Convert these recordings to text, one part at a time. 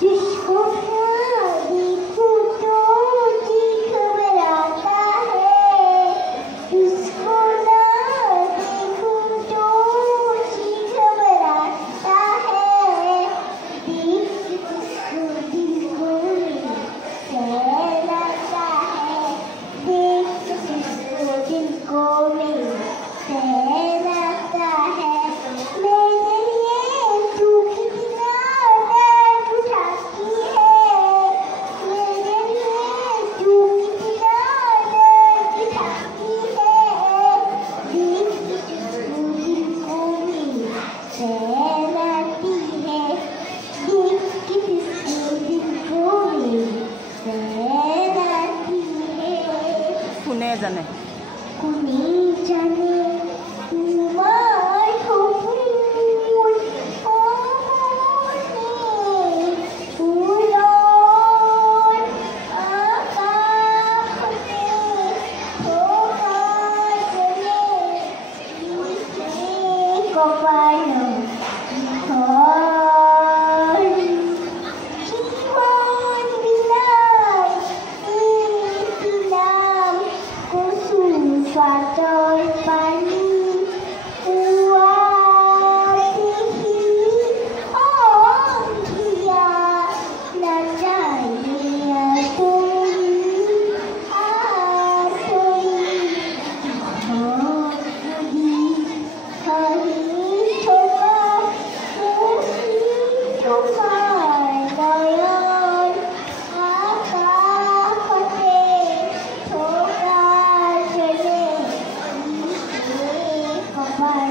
जिसको ना देखूं तो जी घबराता है, जिसको ना देखूं तो जी घबराता है, देख जिसको दिल को सहलाता है, देख जिसको दिल को सहलाता है। मेरे लिए तू कितना दर्द उठाती है, मेरे लिए तू कितना दर्द उठाती है, देख जिसको दिल को सहलाती है, देख जिसको दिल को सहलाती है। কোনে জানে কোনে জানে তোমার সপন উড়ন আকাশে থোকার জলে কপাল জীবন বিলায় দিলাম কুসুম সাগর পানি কুয়ার দেখি অন্ধিয়া না চাইয়া তুমি আসই যদি খালি ঠোকা তোমার নয়ন আকাশে থোকার জলে কপাল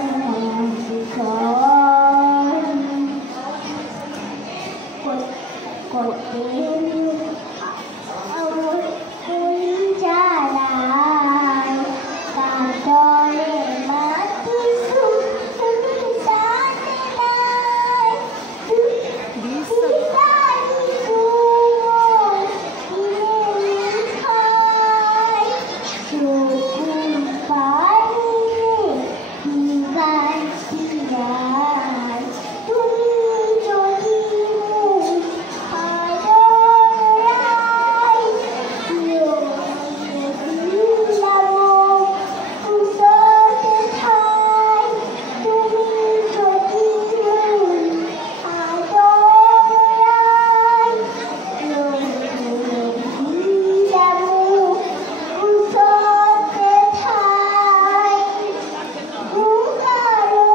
করতে আমার কোন জ্বালায় কাঁদরে মাটি তুমি জানে নাই বিদারি কোমল দিনে মিঠাই চোখের পানিতে দিগার দিগার তুমি যদি মুখ হারাই দিলাম কুসতে ঠাই, তুমি যদি মুখ হারাই দিলাম কুসতে ঠাই, গুহারো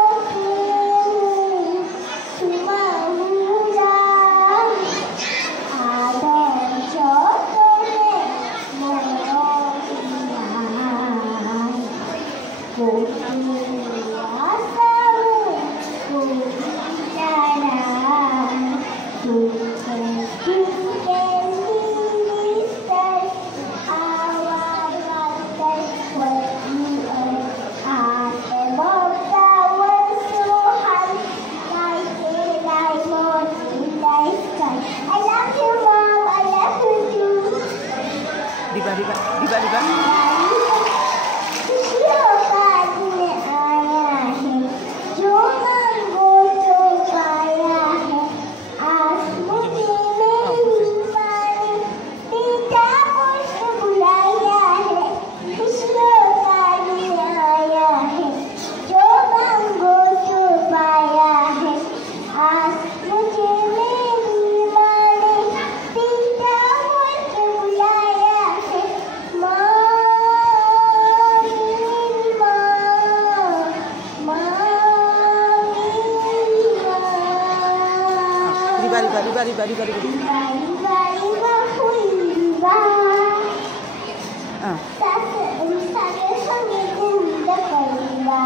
সুমাহুরা আদর যতনে মরমিয়াই কোকিলাসাও কোকিলারাই দুঃখে দুঃখে নিস্তার our master what you are at above the world so high, like a diamond in the sky. I love you, Mom. I love you too. দিবা দিবা দিবা দিবা खुशियों का दिन आया है, जो मांगो तो पाया है, आज मुझे मेरी माँ ने पिता मुझे बुलाया है। खुशियों का दिन आया है, जो मांगो तो पाया है, आज मुझे मेरी माँ ने पिता मुझे बुलाया है। माँ मेरी माँ, माँ मेरी माँ। দিবা দিবা দিবা দিবা দিবা দিবা Riba, riba, riba. Sa sange sange gunda kariba.